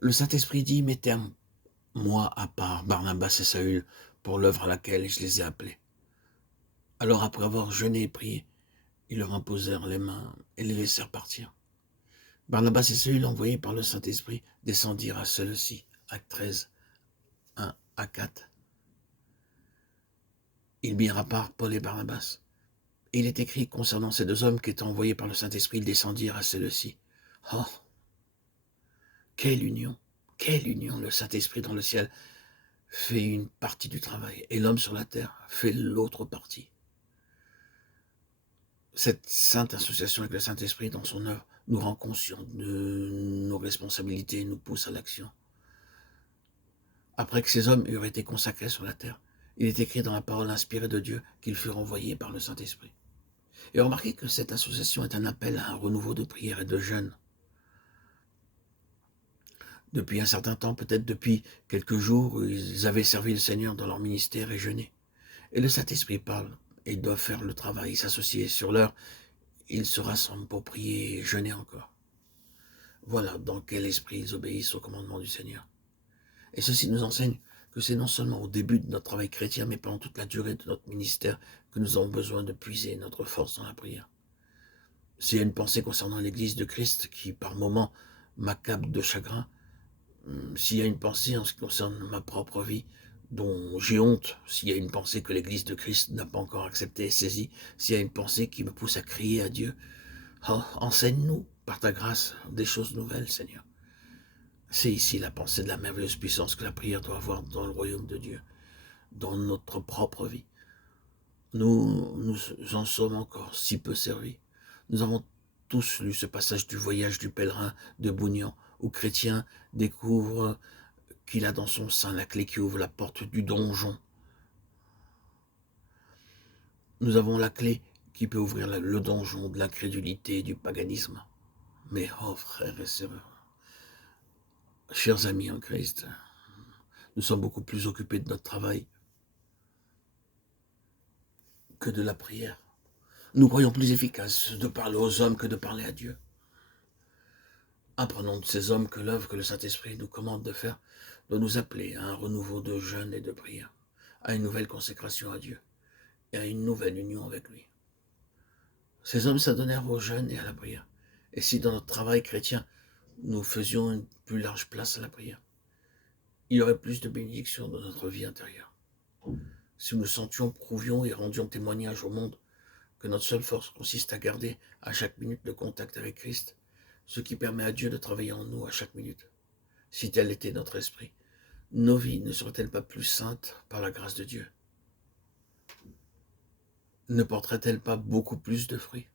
Le Saint-Esprit dit, mettez moi à part Barnabas et Saül pour l'œuvre à laquelle je les ai appelés. Alors après avoir jeûné et prié, ils leur imposèrent les mains et les laissèrent partir. Barnabas et Saül, envoyés par le Saint-Esprit, descendirent à Séleucie, Acte 13, 1 à 4. Ils mirent à part Paul et Barnabas. Et il est écrit concernant ces deux hommes qui étaient envoyés par le Saint-Esprit, ils descendirent à Séleucie. Oh, quelle union! Quelle union! Le Saint-Esprit dans le ciel fait une partie du travail et l'homme sur la terre fait l'autre partie. Cette sainte association avec le Saint-Esprit dans son œuvre nous rend conscients de nos responsabilités et nous pousse à l'action. Après que ces hommes eurent été consacrés sur la terre, il est écrit dans la parole inspirée de Dieu qu'ils furent envoyés par le Saint-Esprit. Et remarquez que cette association est un appel à un renouveau de prière et de jeûne. Depuis un certain temps, peut-être depuis quelques jours, ils avaient servi le Seigneur dans leur ministère et jeûné. Et le Saint-Esprit parle, et ils doivent faire le travail, s'associer. Sur l'heure, ils se rassemblent pour prier et jeûner encore. Voilà dans quel esprit ils obéissent au commandement du Seigneur. Et ceci nous enseigne que c'est non seulement au début de notre travail chrétien, mais pendant toute la durée de notre ministère, que nous avons besoin de puiser notre force dans la prière. S'il y a une pensée concernant l'Église de Christ qui, par moments, m'accable de chagrin, s'il y a une pensée en ce qui concerne ma propre vie, dont j'ai honte, s'il y a une pensée que l'Église de Christ n'a pas encore acceptée et saisie, s'il y a une pensée qui me pousse à crier à Dieu, oh, enseigne-nous, par ta grâce, des choses nouvelles, Seigneur. C'est ici la pensée de la merveilleuse puissance que la prière doit avoir dans le royaume de Dieu, dans notre propre vie. Nous en sommes encore si peu servis. Nous avons tous lu ce passage du voyage du pèlerin de Bougnan, où Chrétien découvre qu'il a dans son sein la clé qui ouvre la porte du donjon. Nous avons la clé qui peut ouvrir le donjon de l'incrédulité et du paganisme. Mais oh frères et sœurs, chers amis en Christ, nous sommes beaucoup plus occupés de notre travail que de la prière. Nous croyons plus efficace de parler aux hommes que de parler à Dieu. Apprenons de ces hommes que l'œuvre que le Saint-Esprit nous commande de faire doit nous appeler à un renouveau de jeûne et de prière, à une nouvelle consécration à Dieu et à une nouvelle union avec lui. Ces hommes s'adonnèrent au jeûne et à la prière. Et si dans notre travail chrétien, nous faisions une plus large place à la prière, il y aurait plus de bénédictions dans notre vie intérieure. Si nous sentions, prouvions et rendions témoignage au monde que notre seule force consiste à garder à chaque minute le contact avec Christ, ce qui permet à Dieu de travailler en nous à chaque minute. Si tel était notre esprit, nos vies ne seraient-elles pas plus saintes par la grâce de Dieu? Ne porteraient-elles pas beaucoup plus de fruits?